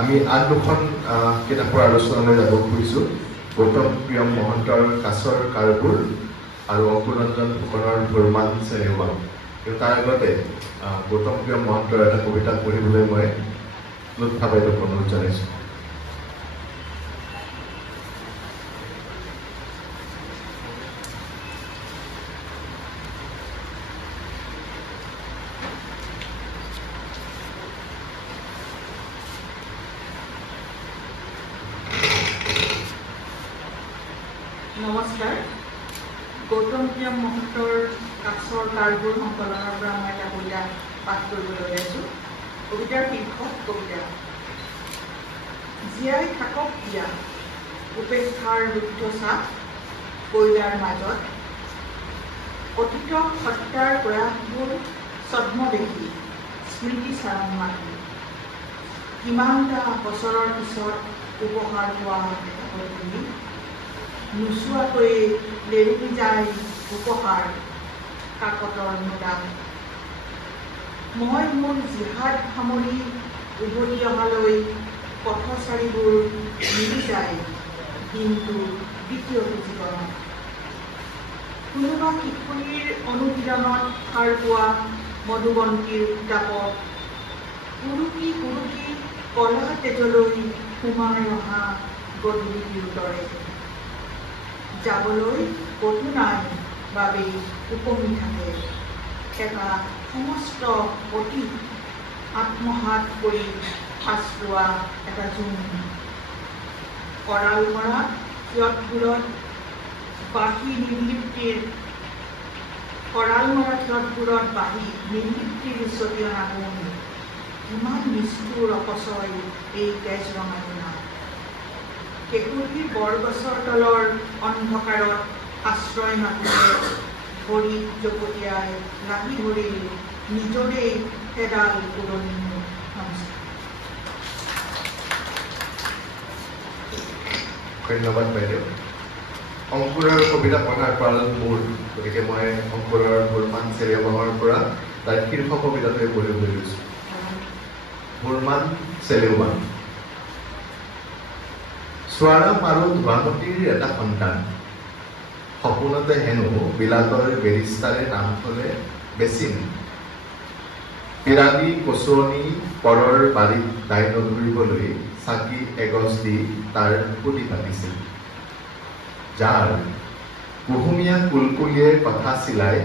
আমি আন দুখন কিতাপৰ আলোচনালৈ যাব খুজিছোঁ। গৌতম প্ৰিয়ম মহন্তৰ কাছৰ কাৰবোৰ আৰু অংকুৰ ৰঞ্জন ফুকনৰ ভৰমান চেৰেওৱান। কিন্তু তাৰ আগতে গৌতম প্ৰিয়ম মহন্তৰ এটা কবিতা পঢ়িবলৈ মই লুৎফা বাইদেউক অনুৰোধ জনাইছোঁ। নমস্কাৰ। গৌতম প্ৰিয়ম মহন্তৰ কাছৰ কাৰবোৰ সংকলনৰ পৰা মই এটা কবিতা পাঠ কৰিবলৈ ওলাইছোঁ। কবিতাৰ শীৰ্ষক কবিতা। জীয়াই থাকক দিয়া উপেক্ষাৰ ৰুদ্ধ চাপ কয়লাৰ মাজত, অতীত হত্যাৰ প্ৰয়াসবোৰ ছদ্ম দেখি স্মৃতি চাৰণ মাতি, কিমানটা বছৰৰ পিছত উপহাৰ পোৱা দেখা নোচোৱাকৈ লেৰেলি যায় উপহাৰ কাকতৰ মুদাম। মই মোৰ জিহাদ সামৰি উভতি অহালৈ পথচাৰীবোৰ মিলি যায় দিনটো দ্বিতীয়টো জীৱনত। কোনোবা কিশোৰীৰ অনুশীলনত সাৰ পোৱা মধুবন্তীৰ তাপত উৰুকি উৰুকি কলা তেজলৈ সোমাই অহা গধূলিৰ দৰে। যাবলৈ ক'তো নাই বাবেই উপমি থাকে এটা সমস্ত অতীত আত্মহাত কৰি সাজ লোৱা এটা জোন। কৰাল মৰা ক্ষতবোৰত বাঢ়ি নিৰ্লিপ্তিৰ উচতি অনা গুণ। ইমান নিষ্ঠুৰ অপচয় এই তেজ ৰঙা। কেঁকুৰিৰ বৰগছৰ তলৰ অন্ধকাৰত আশ্ৰয় মাতিলে ভৰিত জপতিয়াই লাগি ধৰিল নিজৰেই এডাল পুৰণি ধন্যবাদ বাইদেউ। অংকুৰৰ কবিতা পঢ়াৰ পাল মোৰ, গতিকে মই অংকুৰৰ ভৰমান চেৰেওৱানৰ পৰা তাৰ শীৰ্ষ কবিতাটোৱে পঢ়িবলৈ লৈছোঁ। ভৰমান চেৰেওৱান। ছোৱাৰাম আৰু ধোৱামতীৰ এটা সন্তান, সপোনতে হেনো বিলাতৰ বেৰিষ্টাৰে নাম থলে বেচিন। পিৰালি কচুৱনি পৰৰ বাৰীত দাই নধৰিবলৈ চাকি এগছ দি তাৰ পুতি পাতিছিল। যাৰ কুহুমীয়া কুলকুলিয়ে কথা চিলাই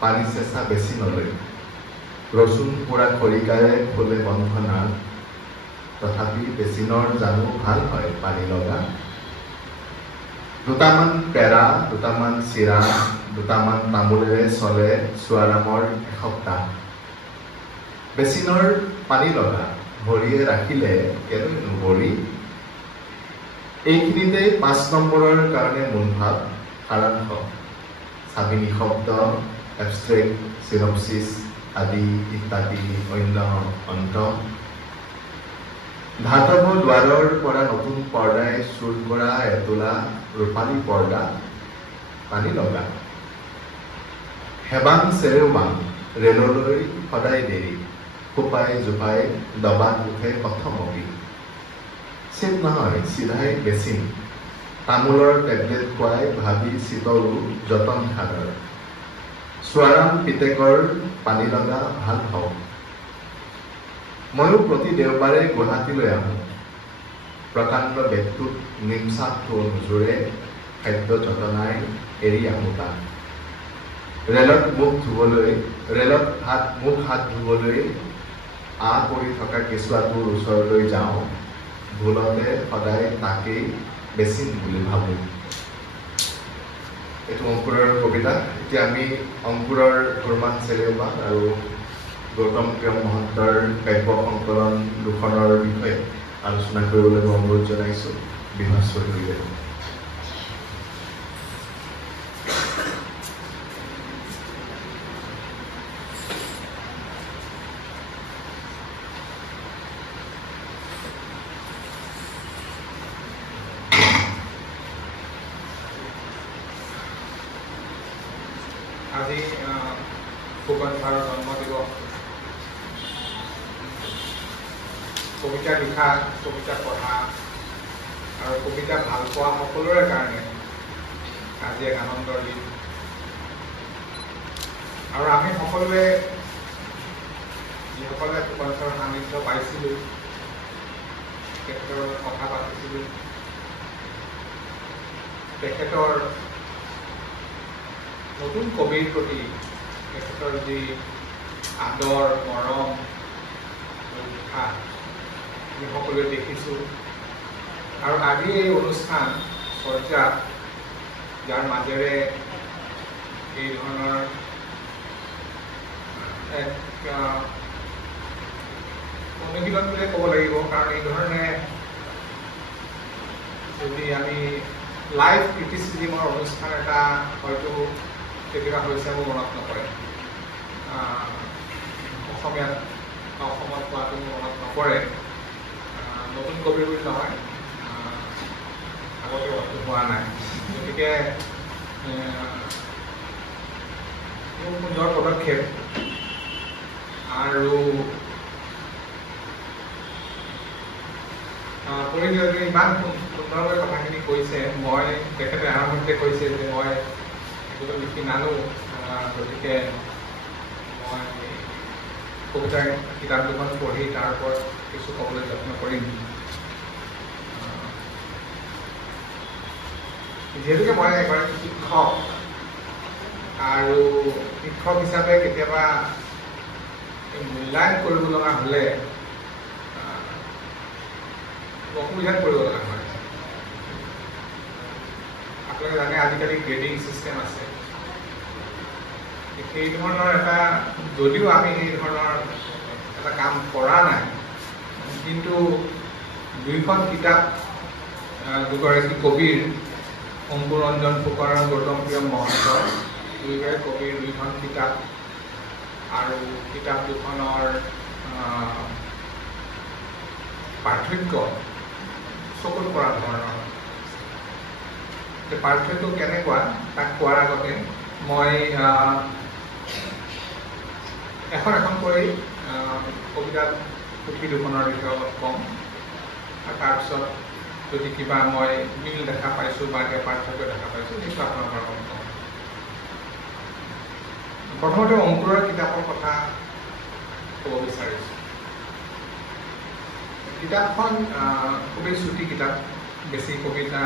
পানী চেঁচা বেচি নলয়। ৰচুন পোৰা খৰিকাৰে খোলে বন্ধনা, তথাপি বেচিনৰ জানো ভাল হয় পানী লগা। দুটামান পেৰা, দুটামান চিৰা, দুটামান তামোলেৰে চলে ছোৱাৰামৰ এসপ্তাহ। বেচিনৰ পানী লগা ভৰিয়ে ৰাখিলে কেলৈ নুভৰি। এইখিনিতেই ৫ নম্বৰৰ কাৰণে মূলভাৱ সাৰাংশ, চাবি নিশব্দ, এবষ্ট্ৰেক্ট, চিনপচিছ আদি ইত্যাদি অন্য অন্ত। ধাতৱ দুৱাৰৰ পৰা নতুন পৰ্দাই চুৰ কৰা এতোলা ৰূপালী পৰ্দা পানী লগা। হেবাং চেৰেওৱান ৰেললৈ সদায় দেৰি, খোপাই জোপাই দবাত উঠে কথমপি। চিত নহয় চিধাই বেচিন, তামোলৰ টেবলেট খুৱাই ভাবি চিতৰো যতন খাদৰ। ছোৱাৰাম পিতেকৰ পানী লগা ভাল হওক। ময়ো প্ৰতি দেওবাৰে গুৱাহাটীলৈ আহোঁ। প্ৰকাণ্ড বেগটোত নিমচাপটো নোজোৰে, খাদ্য যতনাই এৰি আহোঁ তাত। ৰেলত মুখ হাত ধুবলৈ কৰি থকা কেঁচুৱাটোৰ ওচৰলৈ যাওঁ। ভুলতে সদায় তাকেই বেচিন বুলি ভাবোঁ। এইটো অংকুৰৰ কবিতা। এতিয়া আমি অংকুৰৰ ভৰমান চেৰেওৱান আৰু গৌতম প্ৰিয়ম মহন্তৰ কাব্য সংকলন দুখনৰ বিষয়ে আলোচনা কৰিবলৈ মই অনুৰোধ জনাইছোঁ বিভাস চৌধুৰীয়ে। আজি ফুকন ছাৰৰ জন্ম দিৱস। কবিতা লিখা, কবিতা পঢ়া আৰু কবিতা ভাল পোৱা সকলোৰে কাৰণে আজি এক আনন্দৰ দিন। আৰু আমি সকলোৱে যিসকলে ফুকনচাৰৰ সান্নিধ্য পাইছিলোঁ, তেখেতৰ কথা পাতিছিলোঁ, তেখেতৰ নতুন কবিৰ প্ৰতি তেখেতৰ যি আদৰ, মৰম, উৎসাহ আমি সকলোৱে দেখিছোঁ। আৰু আজি এই অনুষ্ঠান চৰ্চা, যাৰ মাজেৰে এই ধৰণৰ এক অনুশীলন বুলিয়ে ক'ব লাগিব, কাৰণ এই ধৰণে যদি আমি লাইভ ক্ৰিটিচিজমৰ অনুষ্ঠান এটা হয়তো কেতিয়াবা হৈছে, মোৰ মনত নপৰে, অসমত পোৱাটো মোৰ মনত নপৰে। নতুন কবিৰ বুলি নহয়, আগতে হয়তো হোৱা নাই। গতিকে সুন্দৰ পদক্ষেপ। আৰু পৰিচয় ইমান সুন্দৰকৈ কথাখিনি কৈছে। মই তেখেতে আৰম্ভতে কৈছে যে মই একো লিখি নানো, গতিকে মই কবিতাৰ কিতাপ দুখন পঢ়ি তাৰ ওপৰত কিছু ক'বলৈ যত্ন কৰিম। যিহেতুকে মই এগৰাকী শিক্ষক, আৰু শিক্ষক হিচাপে কেতিয়াবা মূল্যায়ন কৰিব লগা হ'লে অসুবিধাত পৰিব লগা হয়। আপোনালোকে জানে আজিকালি গ্ৰেডিং ছিষ্টেম আছে। সেই ধৰণৰ এটা, যদিও আমি সেই ধৰণৰ এটা কাম কৰা নাই, কিন্তু দুইখন কিতাপ দুগৰাকী কবিৰ, অংকুৰ ৰঞ্জন ফুকন আৰু গৌতম প্ৰিয়ম মহন্তৰ দুয়োগৰাকী কবিৰ দুইখন কিতাপ, আৰু কিতাপ দুখনৰ পাৰ্থক্য চকুত পৰা ধৰণৰ। পাৰ্থক্য কেনেকুৱা তাক কোৱাৰ আগতে মই এখন কৰি কবিতাত পুথি দুখনৰ বিষয়ে অলপ ক'ম, আৰু তাৰপিছত যদি কিবা মই মিল দেখা পাইছোঁ বা কিবা পাৰ্থক্য দেখা পাইছোঁ, সেইটো আপোনালোকৰ লগত ক'ম। প্ৰথমতে অংকুৰৰ কিতাপৰ কথা ক'ব বিচাৰিছোঁ। কিতাপখন খুবেই চুটি কিতাপ, বেছি কবিতা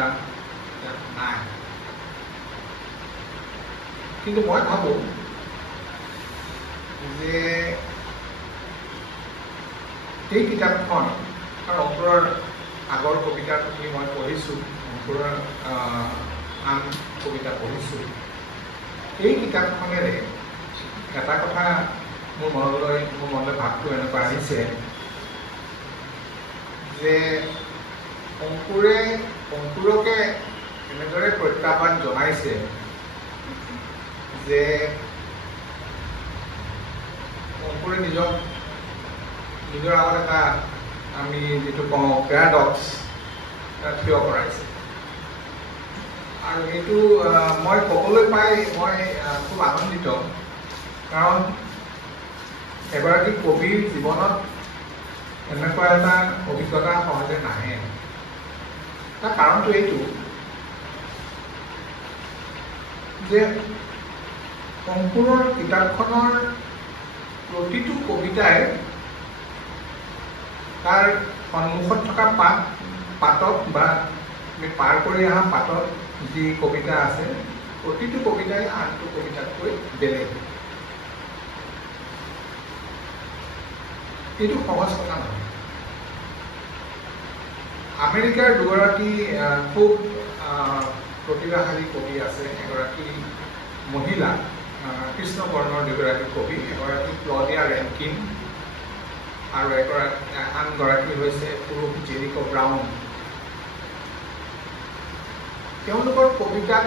নাই, কিন্তু মই ভাবোঁ যে এই কিতাপখন, আৰু অংকুৰৰ আগৰ কবিতাৰ পুথি মই পঢ়িছোঁ, অংকুৰৰ আন কবিতা পঢ়িছোঁ। এই কিতাপখনেৰে এটা কথা মোৰ মনলৈ ভাৱটো এনেকুৱা আহিছে যে অংকুৰকে এনেদৰে প্ৰত্যাহ্বান জনাইছে যে অংকুৰে নিজৰ আগত এটা, আমি যিটো কওঁ পেৰাডক্স, থিয় কৰাইছে। আৰু এইটো মই ক'বলৈ পাই মই খুব আনন্দিত, কাৰণ এগৰাকী কবিৰ জীৱনত এনেকুৱা এটা অভিজ্ঞতা সহজে নাহে। তাৰ কাৰণটো এইটো যে অংকুৰৰ কিতাপখনৰ প্ৰতিটো কবিতাই তাৰ সন্মুখত থকা পাতত বা আমি পাৰ কৰি অহা পাতত যি কবিতা আছে, প্ৰতিটো কবিতাই আনটো কবিতাতকৈ বেলেগ। এইটো সহজ কথা নহয়। আমেৰিকাৰ দুগৰাকী খুব প্ৰতিভাশালী কবি আছে। এগৰাকী মহিলা, কৃষ্ণবৰ্ণৰ দুগৰাকী কবি, এগৰাকী ক্লডিয়া ৰেনকিন আৰু আনগৰাকী হৈছে পুৰুষ জেৰিকো ব্ৰাউন। তেওঁলোকৰ কবিতাত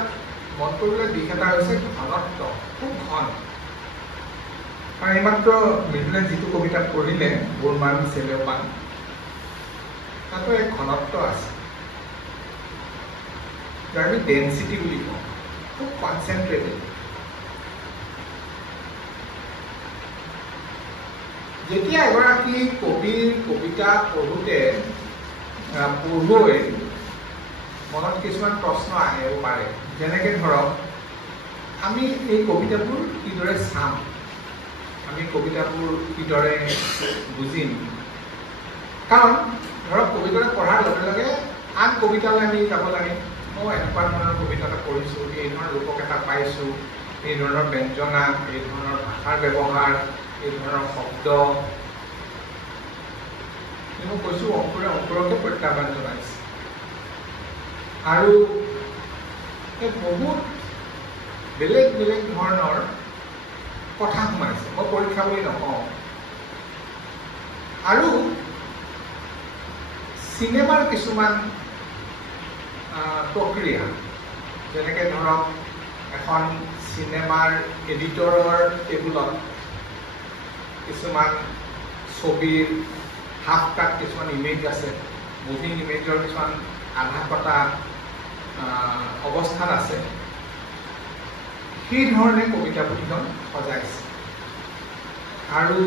মন কৰিবলৈ দিশ এটা হৈছে ঘনত্ব, খুব ঘন। আৰু এইমাত্ৰ মৃদুলে যিটো কবিতা পঢ়িলে, বুৰমান চেলেওপান, তাতো এক ঘনত্ব আছে, যাৰ আমি ডেন্সিটি বুলি কওঁ, খুব কনচেনট্ৰেটেড। যেতিয়া এগৰাকী কবিৰ কবিতা পঢ়োঁতে পঢ়ুৱৈ মনত কিছুমান প্ৰশ্ন আহিব পাৰে, যেনেকৈ ধৰক আমি এই কবিতাবোৰ কিদৰে চাম, আমি কবিতাবোৰ কিদৰে বুজিম। কাৰণ ধৰক কবিতা পঢ়াৰ লগে লগে আন কবিতালৈ আমি যাব লাগে। মই এনেকুৱা ধৰণৰ কবিতা এটা পঢ়িছোঁ, এই ধৰণৰ ৰূপক এটা পাইছোঁ, এই ধৰণৰ ব্যঞ্জনা, এই ধৰণৰ ভাষাৰ ব্যৱহাৰ, এই ধৰণৰ শব্দ। মই কৈছোঁ অংকুৰকে প্ৰত্যাহ্বান জনাইছে আৰু বহুত বেলেগ বেলেগ ধৰণৰ কথা সোমাইছে। মই পৰীক্ষা বুলি নকওঁ। আৰু চিনেমাৰ কিছুমান প্ৰক্ৰিয়া, যেনেকৈ ধৰক এখন চিনেমাৰ এডিটৰৰ টেবুলত কিছুমান ছবিৰ হাফ কাট কিছুমান ইমেজ আছে, মুভিং ইমেজৰ কিছুমান আধা কটা অৱস্থাত আছে, সেই ধৰণে কবিতা পুথিখন সজাইছে। আৰু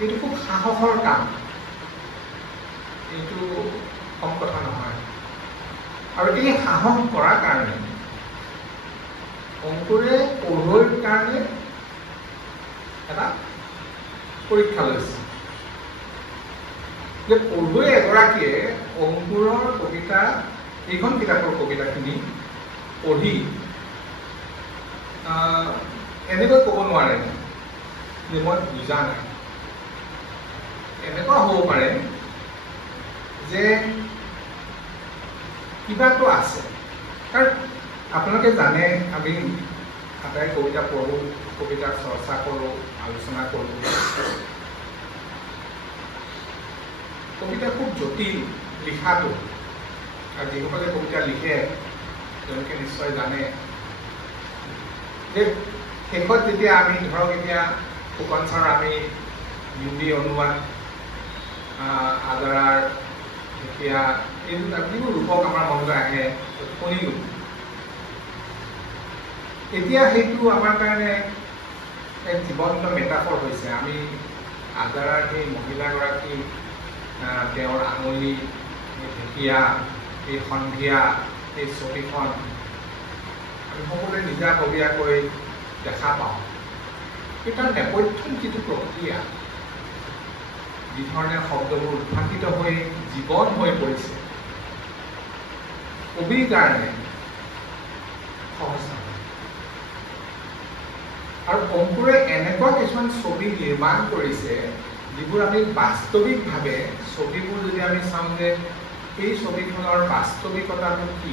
এইটো খুব সাহসৰ কাম, এইটো কম কথা নহয়। আৰু এই সাহস কৰাৰ কাৰণে অংকুৰে পঢ়ুৱৈৰ কাৰণে এটা পৰীক্ষা লৈছে যে পঢ়ুৱৈ এগৰাকীয়ে অংকুৰৰ কবিতা, এইখন কিতাপৰ কবিতাখিনি পঢ়ি এনেকৈ ক'ব নোৱাৰে যে মই বুজা নাই। এনেকুৱা হ'ব পাৰে যে কিবাটো আছে। কাৰণ আপোনালোকে জানে আমি সদায় কবিতা পঢ়োঁ, কবিতা চৰ্চা কৰোঁ, আলোচনা কৰোঁ। কবিতা খুব জটিল লিখাটো, আৰু যিসকলে কবিতা লিখে তেওঁলোকে নিশ্চয় জানে যে শেষত যেতিয়া আমি ধৰক এতিয়া ফুকন ছাৰৰ আমি হিন্দী অনুবাদ আজাৰাৰ এতিয়া এইবোৰ যিবোৰ ৰূপক আমাৰ মনলৈ আহে শুনিলোঁ, এতিয়া সেইটো আমাৰ কাৰণে এক জীৱন্ত মেটাফৰ হৈছে। আমি আজাৰাৰ সেই মহিলাগৰাকী, তেওঁৰ আঙুলি, ঢেকীয়া, এই সন্ধিয়া, এই ছবিখন আমি সকলোৱে নিজাববীয়াকৈ দেখা পাওঁ। কিন্তু তাৰ নেপথ্যত যিটো প্ৰক্ৰিয়া, যিধৰণে শব্দবোৰ উদ্ভাসিত হৈ জীৱন হৈ পৰিছে, কবিৰ কাৰণে সহজ নহয়। আৰু অংকুৰে এনেকুৱা কিছুমান ছবি নিৰ্মাণ কৰিছে যিবোৰ আমি বাস্তৱিকভাৱে ছবিবোৰ যদি আমি চাওঁ যে এই ছবিখনৰ বাস্তৱিকতাটো কি,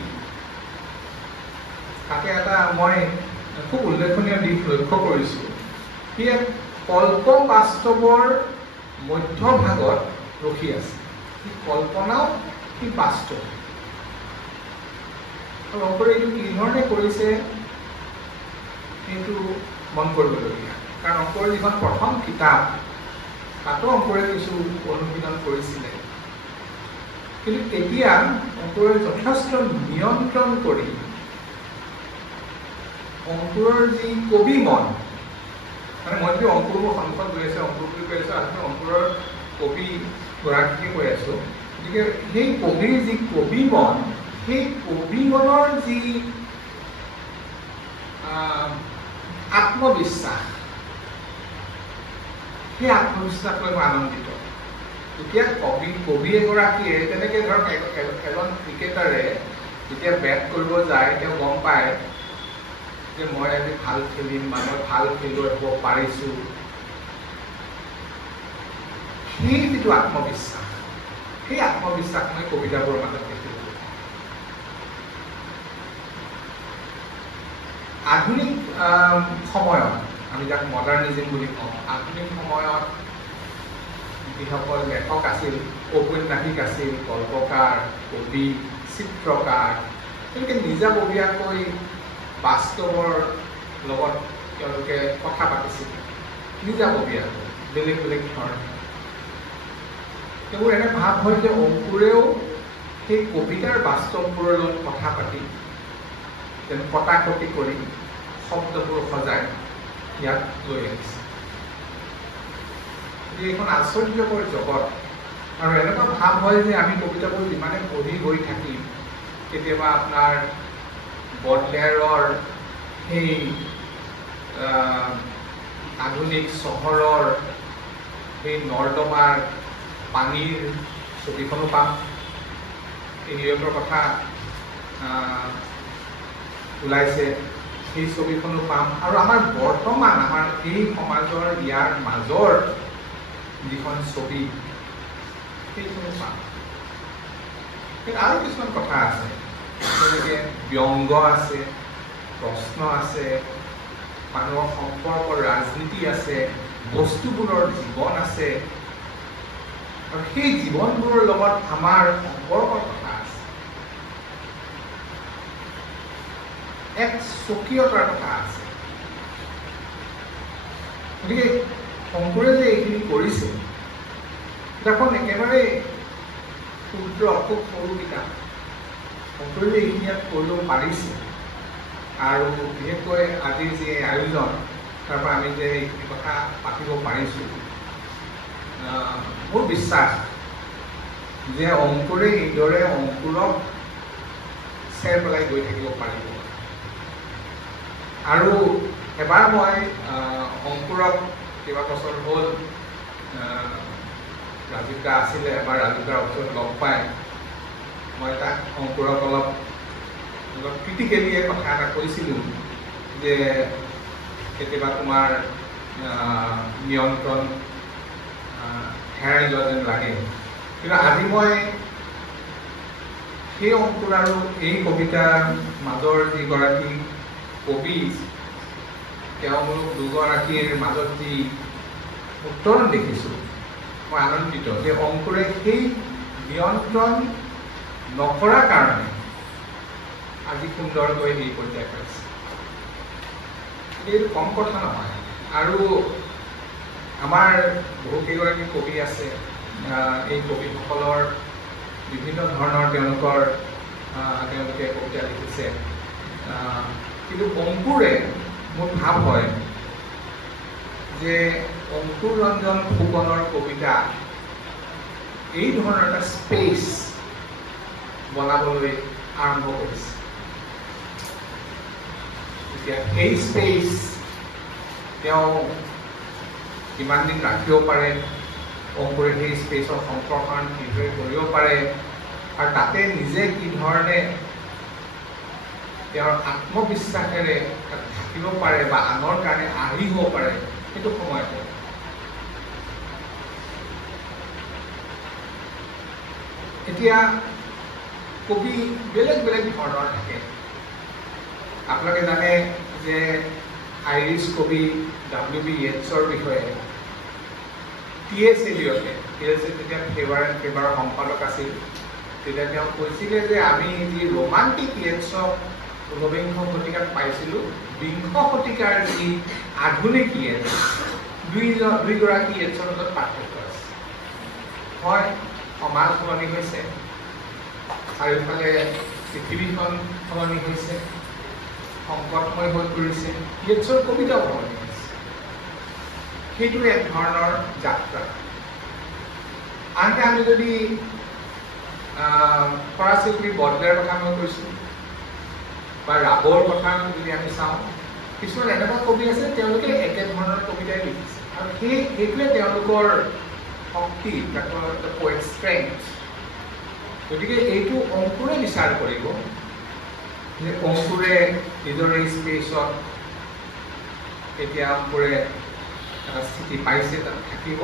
তাতে এটা মই খুব উল্লেখনীয় দিশ লক্ষ্য কৰিছোঁ। সি এক কল্প বাস্তৱৰ মধ্যভাগত ৰখি আছে। সি কল্পনাও, সি বাস্তৱ। আৰু অংকুৰে এইটো কি ধৰণে কৰিছে সেইটো মন কৰিবলগীয়া। কাৰণ অংকুৰৰ যিখন প্ৰথম কিতাপ, তাতো অংকুৰে কিছু অনুশীলন কৰিছিলে, কিন্তু তেতিয়া অংকুৰে যথেষ্ট নিয়ন্ত্ৰণ কৰি অংকুৰৰ যি কবি মন, মানে মই যদি অংকুৰ মোৰ সন্মুখত গৈ আছে, অংকুৰ বুলি কৈ আছোঁ, আচলতে অংকুৰৰ কবি গৰাকীকে কৈ আছোঁ। গতিকে সেই কবিৰ যি কবি মন, সেই কবি মনৰ যি আত্মবিশ্বাস, সেই আত্মবিশ্বাস লৈ মই আনন্দিত। এতিয়া কবি এগৰাকীয়ে যেনেকৈ ধৰক এজন ক্ৰিকেটাৰে যেতিয়া বেট কৰিব যায়, তেওঁ গম পায় যে মই আজি ভাল খেলিম বা মই ভাল খেলুৱৈ হ'ব পাৰিছোঁ। সেই যিটো আত্মবিশ্বাস, সেই আত্মবিশ্বাস মই কবিতাবোৰৰ মাজত দেখিলোঁ। আধুনিক সময়ত, আমি যাক মডাৰ্নিজিম বুলি কওঁ, আধুনিক সময়ত যিসকল লেখক আছিল, ঔপন্যাসিক আছিল, গল্পকাৰ, কবি, চিত্ৰকাৰ, তেওঁলোকে নিজাববীয়াকৈ বাস্তৱৰ লগত তেওঁলোকে কথা পাতিছিল, নিজাববীয়াকৈ বেলেগ বেলেগ ধৰণে। সেইবোৰ এনে ভাৱ হয় যে অংকুৰেও সেই কবিতাৰ বাস্তৱবোৰৰ লগত কথা পাতি যেন কটাকটি কৰি শব্দবোৰ সজাই ইয়াত লৈ আহিছে। গতিকে এইখন আশ্চৰ্যকৰ জগত আৰু এনেকুৱা ভাৱ হয় যে আমি কবিতাবোৰ যিমানে পঢ়ি গৈ থাকিম কেতিয়াবা আপোনাৰ বডলেয়াৰৰ সেই আধুনিক চহৰৰ সেই নৰ্দমাৰ পানীৰ ছবিখনো পাম, এই নিউয়ৰ্কৰ কথা ওলাইছে সেই ছবিখনো পাম আৰু আমাৰ বৰ্তমান আমাৰ এই সমাজৰ ইয়াৰ মাজৰ যিখন ছবি সেইখনো পাম। কিন্তু আৰু কিছুমান কথা আছে, যেনেকৈ ব্যংগ আছে, প্ৰশ্ন আছে, মানুহৰ সম্পৰ্ক ৰাজনীতি আছে, বস্তুবোৰৰ জীৱন আছে আৰু সেই জীৱনবোৰৰ লগত আমাৰ সম্পৰ্কৰ কথা আছে, এক স্বকীয়তাৰ কথা আছে। গতিকে শংকৰে যে এইখিনি কৰিছে, কিতাপখন একেবাৰে ক্ষুদ্ৰ খুব সৰু কিতাপ, শংকৰে যে এইখিনি ইয়াত কৰিব পাৰিছে আৰু বিশেষকৈ আজিৰ যি আয়োজন তাৰ পৰা আমি যে এইখিনি কথা পাতিব পাৰিছোঁ, মোৰ বিশ্বাস যে অংকুৰে এইদৰে অংকুৰক চেৰ পেলাই গৈ থাকিব পাৰিব। আৰু এবাৰ মই অংকুৰক কেইবাবছৰ হ'ল ৰাজীৱ দা আছিলে, এবাৰ ৰাজীৱ দাৰ অফিচত লগ পাই মই তাক অংকুৰক অলপ ক্ৰিটিকেলিয়ে কথা এটা কৈছিলোঁ যে কেতিয়াবা তোমাৰ নিয়ন্ত্ৰণ হেৰাই যোৱা যেন লাগে। কিন্তু আজি মই সেই অংকুৰ আৰু এই কবিতাৰ মাজৰ যিগৰাকী কবি তেওঁলোক দুগৰাকীৰ মাজত যি উত্তৰণ দেখিছোঁ, মই আনন্দিত যে অংকুৰে সেই নিয়ন্ত্ৰণ নকৰাৰ কাৰণে আজি সুন্দৰকৈ এই পৰ্যায় পাইছে। এইটো কম কথা নহয়। আৰু আমাৰ বহুকেইগৰাকী কবি আছে, এই কবিসকলৰ বিভিন্ন ধৰণৰ তেওঁলোকে কবিতা লিখিছে, কিন্তু অংকুৰে মোৰ ভাৱ হয় যে অংকুৰ ৰঞ্জন ফুকনৰ কবিতা এই ধৰণৰ এটা স্পেচ বনাবলৈ আৰম্ভ কৰিছে। এতিয়া এই স্পেচ তেওঁ কিমান দিন ৰাখিব পাৰে, অংকুৰে সেই স্পেচৰ সম্প্ৰসাৰণ কিদৰে কৰিব পাৰে আৰু তাতে নিজে কি ধৰণে তেওঁৰ আত্মবিশ্বাসেৰে থাকিব পাৰে বা আনৰ কাৰণে আৰ্হি হ'ব পাৰে, সেইটো সময়তে এতিয়া কবি বেলেগ বেলেগ ধৰণৰ থাকে। আপোনালোকে জানে যে আইৰিছ কবি WB ইয়েটছৰ বিষয়ে T.S. এলিয়টে যেতিয়া ফেভাৰৰ সম্পাদক আছিল তেতিয়া তেওঁ কৈছিলে যে আমি যি ৰোমান্টিক ইয়েটছক 19বিংশ শতিকাত পাইছিলোঁ, বিংশ শতিকাৰ যি আধুনিক ইয়েটছ দুইগৰাকী ইয়েটছৰ মাজত পাৰ্থক্য আছে। হয়, সমাজ সলনি হৈছে, চাৰিওফালে পৃথিৱীখন সলনি হৈছে, সংকটময় হৈ পৰিছে, ইয়েটছৰ কবিতাও সলনি হৈছে। সেইটো এক ধৰণৰ যাত্ৰা। আনহাতে আমি যদি ফৰাচী বডলেয়াৰৰ কথা মই কৈছোঁ বা ৰাবৰ কথা যদি আমি চাওঁ, কিছুমান এনেকুৱা কবি আছে তেওঁলোকে একেধৰণৰ কবিতাই লিখিছে আৰু সেইটোৱে তেওঁলোকৰ শক্তি, পয়েট ষ্ট্ৰেংথ। গতিকে এইটো অংকুৰে বিচাৰ কৰিব যে অংকুৰে নিজৰ এই স্পেচত এতিয়া অংকুৰে এটা স্থিতি পাইছে, তাত থাকিব,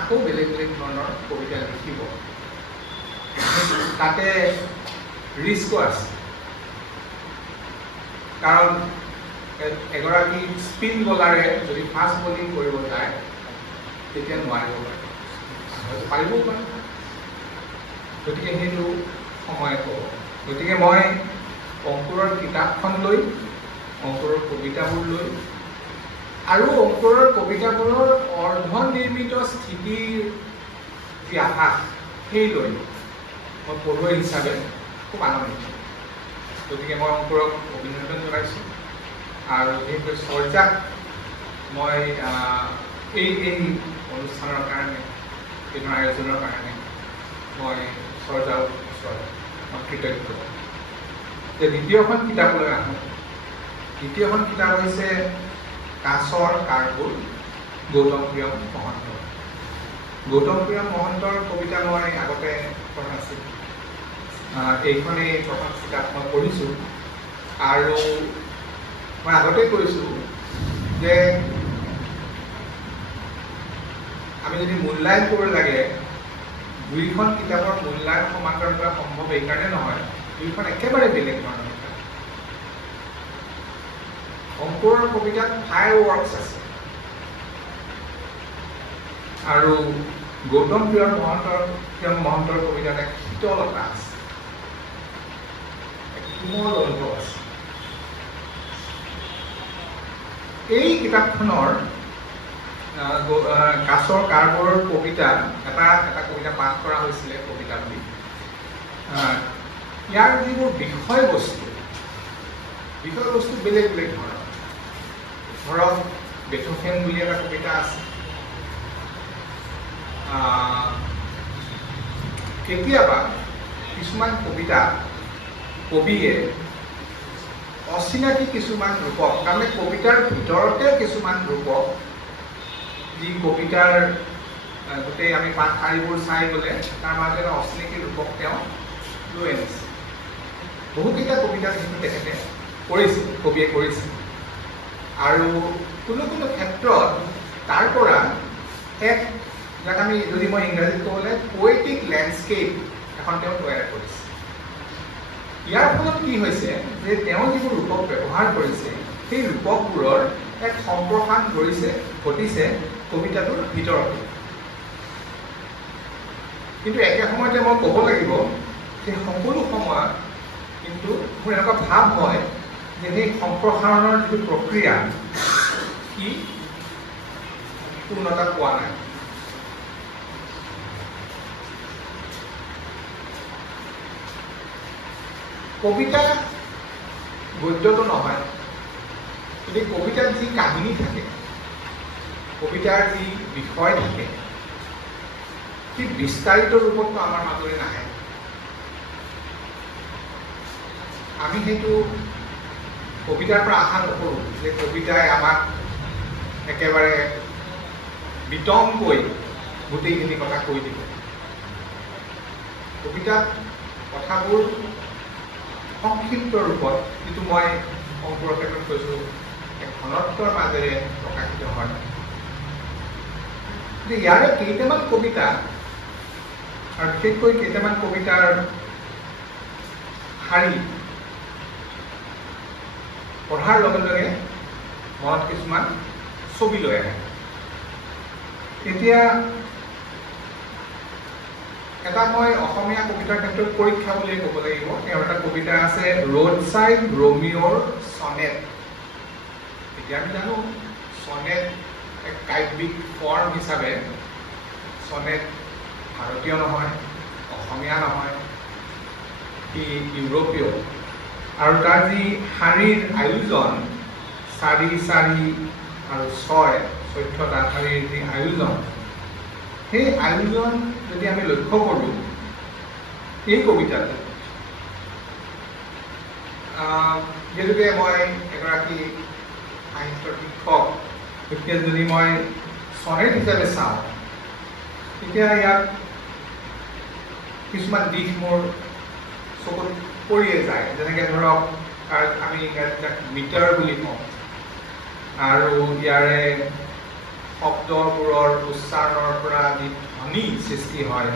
আকৌ বেলেগ বেলেগ ধৰণৰ কবিতা লিখিব। তাতে ৰিস্কো আছে, কাৰণ এগৰাকী স্পিন বলাৰে যদি ফাষ্ট বলিং কৰিব যায় তেতিয়া নোৱাৰিব পাৰিবও পাৰে। গতিকে সেইটো সময় ক'ব। গতিকে মই অংকুৰৰ কিতাপখন লৈ, অংকুৰৰ কবিতাবোৰ লৈ আৰু অংকুৰৰ কবিতাবোৰৰ অৰ্ধনিৰ্মিত স্থিতিৰ যি আভাস সেই লৈ মই পঢ়ুৱৈ হিচাপে খুব আনন্দিত। গতিকে মই অংকুৰক অভিনন্দন জনাইছোঁ আৰু বিশেষকৈ চৰ্যাক মই এই অনুষ্ঠানৰ কাৰণে এইটো আয়োজনৰ কাৰণে মই চৰ্যাৰ ওচৰত মই কৃতজ্ঞ। যে দ্বিতীয়খন কিতাপলৈ আহোঁ। দ্বিতীয়খন কিতাপ হৈছে কাছৰ কাৰবোৰ, গৌতম প্ৰিয়ম মহন্ত। গৌতম প্ৰিয়ম মহন্তৰ কবিতা মই আগতে পঢ়া নাছিলোঁ। এইখনেই প্ৰথম কিতাপ মই পঢ়িছোঁ। আৰু মই আগতে কৈছোঁ যে আমি যদি মূল্যায়ন কৰিব লাগে, দুইখন কিতাপৰ মূল্যায়ন সমান্তৰাল কৰা সম্ভৱ এইকাৰণে নহয়, দুইখন একেবাৰে বেলেগ ধৰণৰ কিতাপ। অংকুৰৰ কবিতাত ফায়াৰ ৱৰ্কছ আছে আৰু গৌতম প্ৰিয়ম মহন্তৰ কবিতাত এক শীতলতা আছে, এক কোমল অনুভৱ আছে। এই কিতাপখনৰ কাছৰ কাৰবোৰৰ কবিতা এটা কবিতা পাঠ কৰা হৈছিলে কবিতা বুলি। ইয়াৰ যিবোৰ বিষয়বস্তু বেলেগ বেলেগ ধৰণৰ। ধৰক বেথোভেন বুলি এটা কবিতা আছে। কেতিয়াবা কিছুমান কবিতা কবিয়ে অচিনাকি কিছুমান ৰূপক, তাৰমানে কবিতাৰ ভিতৰতে কিছুমান ৰূপক, যি কবিতাৰ গোটেই আমি পাঠ শাৰীবোৰ চাই গ'লে তাৰ মাজত এটা অচিনাকি ৰূপক তেওঁ লৈ আনিছে। বহুকেইটা কবিতা যিহেতু তেখেতে কৰিছে, কবিয়ে কৰিছে। আৰু কোনো কোনো ক্ষেত্ৰত তাৰ পৰা এক, যাক আমি যদি মই ইংৰাজীত ক'বলৈ পয়েটিক লেণ্ডস্কেপ এখন তেওঁ তৈয়াৰ কৰিছে। ইয়াৰ ফলত কি হৈছে যে তেওঁ যিবোৰ ৰূপক ব্যৱহাৰ কৰিছে সেই ৰূপকবোৰৰ এক সম্প্ৰসাৰণ ঘটিছে কবিতাটোৰ ভিতৰতে। কিন্তু একে সময়তে মই ক'ব লাগিব যে সকলো সময়ত কিন্তু মোৰ এনেকুৱা ভাৱ হয় যে সেই সম্প্ৰসাৰণৰ যিটো প্ৰক্ৰিয়া ই পূৰ্ণতা পোৱা নাই। কবিতা গদ্যটো নহয়, কিন্তু কবিতাত যি কাহিনী থাকে, কবিতাৰ যি বিষয় থাকে, সি বিস্তাৰিত ৰূপতটো আমাৰ মাজলৈ নাহে। আমি সেইটো কবিতাৰ পৰা আশা নকৰোঁ যে কবিতাই আমাক একেবাৰে বিতংকৈ গোটেইখিনি কথা কৈ দিব। কবিতাত কথাবোৰ সংক্ষিপ্ত ৰূপত, যিটো মই অংকুৰৰ ক্ষেত্ৰত কৈছোঁ এক ঘনত্বৰ মাজেৰে প্ৰকাশিত হয়। ইয়াৰে কেইটামান কবিতা আৰু বিশেষকৈ কেইটামান কবিতাৰ শাৰী পঢ়াৰ লগে লগে মনত কিছুমান ছবি লৈ আহে। এতিয়া এটা মই অসমীয়া কবিতাৰ ক্ষেত্ৰত পৰীক্ষা বুলিয়ে ক'ব লাগিব। তেওঁৰ এটা কবিতা আছে ৰোড চাইড ৰোমিঅ'ৰ চনেট। এতিয়া আমি জানো চনেট এক কাব্যিক ফৰ্ম হিচাপে চনেট ভাৰতীয় নহয়, অসমীয়া নহয়, ই ইউৰোপীয়। আৰু তাৰ যি শাৰীৰ আয়োজন 4 4 আৰু 6 চৈধ্যটা শাৰীৰ যি আয়োজন, সেই আয়োজন যদি আমি লক্ষ্য কৰোঁ এই কবিতাটো, যিহেতুকে মই এগৰাকী সাহিত্যৰ শিক্ষক, গতিকে যদি মই চনেট হিচাপে চাওঁ তেতিয়া ইয়াত কিছুমান দিশ মোৰ চকুত পৰিয়ে যায়। যেনেকৈ ধৰক আমি ইংৰাজীত মিটাৰ বুলি কওঁ, আৰু ইয়াৰে শব্দবোৰৰ উচ্চাৰণৰ পৰা যি ধ্বনি সৃষ্টি হয়,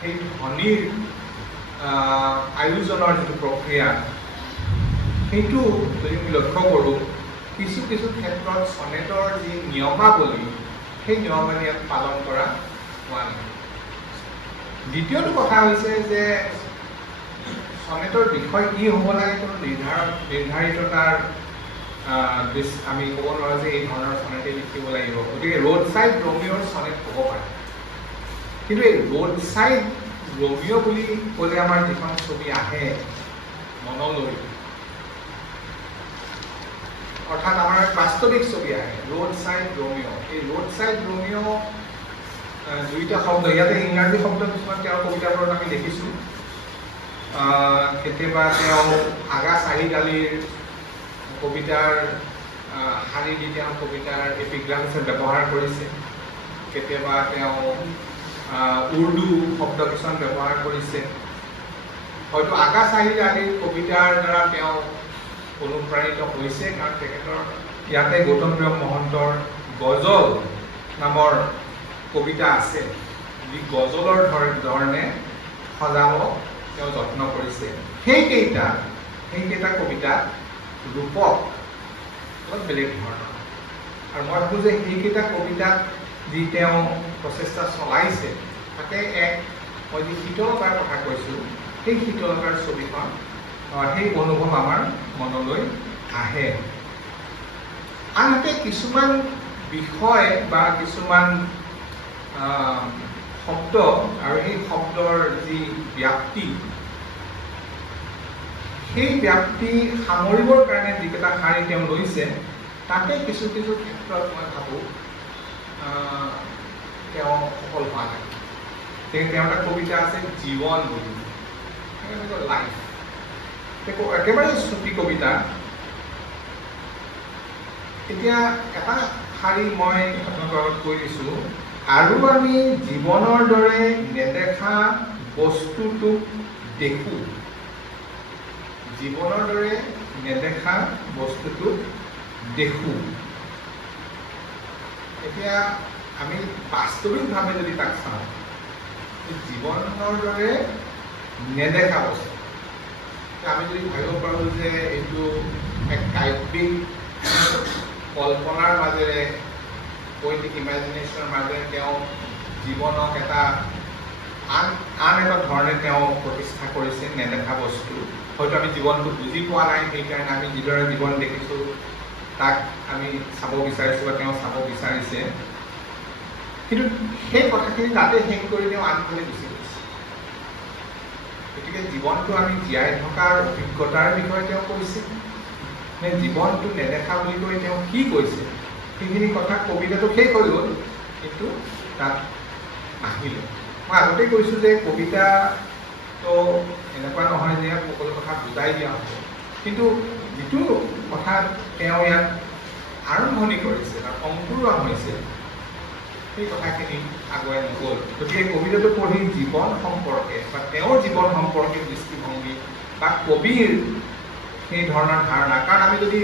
সেই ধ্বনিৰ আয়োজনৰ যিটো প্ৰক্ৰিয়া, সেইটো যদি আমি লক্ষ্য কৰোঁ, কিছু কিছু ক্ষেত্ৰত চনেটৰ যি নিয়মাৱলী, সেই নিয়মাৱলী ইয়াত পালন কৰা হোৱা নাই। দ্বিতীয়টো কথা হৈছে যে চনেটৰ বিষয় কি হ'ব লাগে কোনো নিৰ্ধাৰিত তাৰ আমি ক'ব নোৱাৰোঁ যে এই ধৰণৰ চনেটেই লিখিব লাগিব। গতিকে ৰোড চাইড ৰোমিঅ'ৰ চনেট হ'ব পাৰে, কিন্তু এই ৰোড চাইড ৰোমিঅ' বুলি ক'লে আমাৰ যিখন ছবি আহে মনলৈ, অৰ্থাৎ আমাৰ বাস্তৱিক ছবি আহে ৰোড চাইড ৰোমিঅ'। এই ৰোড চাইড ৰোমিঅ' দুইটা শব্দ ইয়াতে ইংৰাজী শব্দ কিছুমান তেওঁৰ কবিতাবোৰত আমি দেখিছোঁ কেতিয়াবা তেওঁ আগা চাহি ডালিৰ কবিতাৰ শাৰী দি তেওঁ কবিতাৰ এপিগ্ৰাফ হিচাপে ব্যৱহাৰ কৰিছে কেতিয়াবা তেওঁ উৰ্দু শব্দ কিছুমান ব্যৱহাৰ কৰিছে হয়তো আগা চাহি ডালিৰ কবিতাৰ দ্বাৰা তেওঁ অনুপ্ৰাণিত হৈছে কাৰণ তেখেতৰ ইয়াতে গৌতম প্ৰিয়ম মহন্তৰ গজল নামৰ কবিতা আছে যি গজলৰ ধৰণে সজাব তেওঁ যত্ন কৰিছে সেইকেইটা কবিতা ৰূপক অলপ বেলেগ ধৰণৰ আৰু মই ভাবোঁ যে সেইকেইটা কবিতাত যি তেওঁ প্ৰচেষ্টা চলাইছে তাতে মই যি শীতলতাৰ কথা কৈছোঁ সেই শীতলতাৰ ছবিখন সেই অনুভৱ আমাৰ মনলৈ আহে আনহাতে কিছুমান বিষয় বা কিছুমান শব্দ আৰু এই শব্দৰ যি ব্যাপ্তি সেই ব্যাপ্তি সামৰিবৰ কাৰণে যিকেইটা শাৰী তেওঁ লৈছে তাতে কিছু ক্ষেত্ৰত মই ভাবোঁ তেওঁ সফল হোৱা নাই তেওঁৰ এটা কবিতা আছে জীৱন বুলি লাইফ একেবাৰে চুটি কবিতা এতিয়া এটা শাৰী মই আপোনালোকৰ আগত কৈ দিছোঁ আৰু আমি জীৱনৰ দৰে নেদেখা বস্তুটোক দেখোঁ জীৱনৰ দৰে নেদেখা বস্তুটোক দেখোঁ এতিয়া আমি বাস্তৱিকভাৱে যদি তাক চাওঁ জীৱনৰ দৰে নেদেখা বস্তু আমি যদি ভাবিব পাৰোঁ যে এইটো এক কাব্যিক কল্পনাৰ মাজেৰে পয়েটিক ইমাজিনেশ্যনৰ মাজেৰে তেওঁ জীৱনক এটা আন এটা ধৰণে তেওঁ প্ৰতিষ্ঠা কৰিছে নেদেখা বস্তু হয়তো আমি জীৱনটো বুজি পোৱা নাই সেইকাৰণে আমি যিদৰে জীৱন দেখিছোঁ তাক আমি চাব বিচাৰিছোঁ বা তেওঁ চাব বিচাৰিছে কিন্তু সেই কথাখিনি তাতে শেষ কৰি তেওঁ আনফালে গুচি গৈছে গতিকে জীৱনটো আমি জীয়াই থকাৰ অভিজ্ঞতাৰ বিষয়ে তেওঁ কৈছে নে জীৱনটো নেদেখা বুলি কৈ তেওঁ কি কৈছে সেইখিনি কথা কবিতাটো শেষ হৈ গ'ল কিন্তু তাত নাহিলে মই আগতে কৈছোঁ যে কবিতাটো এনেকুৱা নহয় যে সকলো কথা বুজাই দিয়া হ'ব কিন্তু যিটো কথা তেওঁ ইয়াত আৰম্ভণি কৰিছে বা সম্পূৰ্ণ হৈছে সেই কথাখিনি আগুৱাই নগ'ল গতিকে কবিতাটো পঢ়ি জীৱন সম্পৰ্কে বা তেওঁৰ জীৱন সম্পৰ্কে দৃষ্টিভংগী বা কবিৰ সেই ধৰণৰ ধাৰণা কাৰণ আমি যদি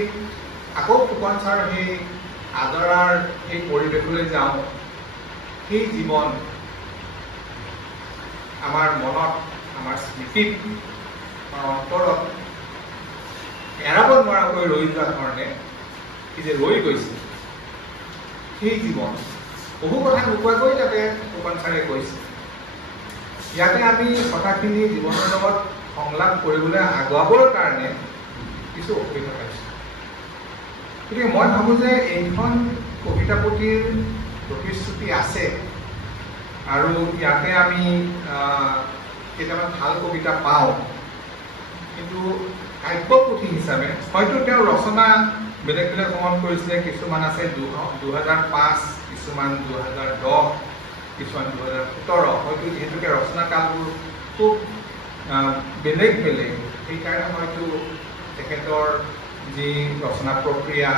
আকৌ ফুকন ছাৰৰ সেই আদৰাৰ সেই পৰিৱেশলৈ যাওঁ সেই জীৱন আমাৰ মনত আমাৰ স্মৃতিত আমাৰ অন্তৰত এৰাব নোৱাৰাকৈ ৰৈ যোৱা ধৰণে সি যে ৰৈ গৈছে সেই জীৱন বহু কথা নোকোৱাকৈ তাতে ফুকন ছাৰে কৈছে ইয়াতে আমি কথাখিনি জীৱনৰ লগত সংলাপ কৰিবলৈ আগুৱাবৰ কাৰণে কিছু অসুবিধা পাইছোঁ গতিকে মই ভাবোঁ যে এইখন কবিতা পুথিৰ প্ৰতিশ্ৰুতি আছে আৰু ইয়াতে আমি কেইটামান ভাল কবিতা পাওঁ কিন্তু কাব্যপুথি হিচাপে হয়তো তেওঁ ৰচনা বেলেগ বেলেগ সময়ত কৰিছিলে কিছুমান আছে 2005 কিছুমান 2010 কিছুমান 2017 হয়তো যিহেতুকে ৰচনা কালবোৰ খুব বেলেগ বেলেগ সেইকাৰণে হয়তো তেখেতৰ যি ৰচনা প্ৰক্ৰিয়া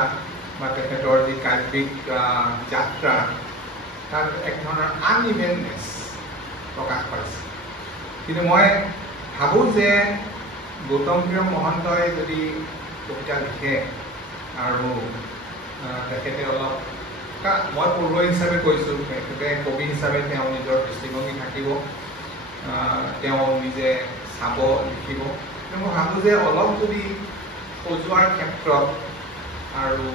বা তেখেতৰ যি কাব্যিক যাত্ৰা তাত এক ধৰণৰ আনইভেননেছ প্ৰকাশ পাইছে কিন্তু মই ভাবোঁ যে গৌতম প্ৰিয়ম মহন্তই যদি কবিতা লিখে আৰু তেখেতে অলপ মই পঢ়ুৱৈ হিচাপে কৈছোঁ তেখেতে কবি হিচাপে তেওঁ নিজৰ দৃষ্টিভংগী থাকিব তেওঁ নিজে চাব লিখিব কিন্তু মই ভাবোঁ যে অলপ যদি সজোৱাৰ ক্ষেত্ৰত আৰু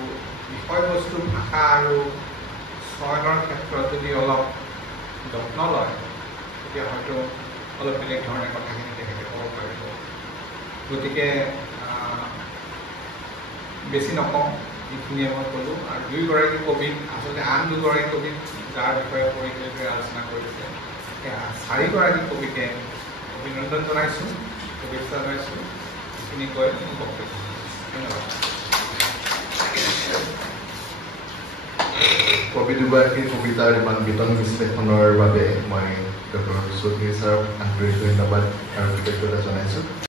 বিষয়বস্তু ভাষা আৰু চয়নৰ ক্ষেত্ৰত যদি অলপ যত্ন লয় তেতিয়া হয়তো অলপ বেলেগ ধৰণে কথাখিনি তেখেতে ক'ব পাৰিব গতিকে বেছি নকওঁ যিখিনিয়ে মই ক'লোঁ আৰু দুয়োগৰাকী কবিক আচলতে আন দুগৰাকী কবিক যাৰ বিষয়ে পৰিচয় আলোচনা কৰিছে চাৰিগৰাকী কবিকে অভিনন্দন জনাইছোঁ শুভেচ্ছা জনাইছোঁ এইখিনি কৈ মোৰ বক্তব্য ধন্যবাদ কবি দুগৰাকীৰ কবিতাৰ ইমান বিতং বিশ্লেষণৰ বাবে মই ডক্টৰ চৌধুৰী ছাৰক আন্তৰিক ধন্যবাদ আৰু কৃতজ্ঞতা জনাইছোঁ।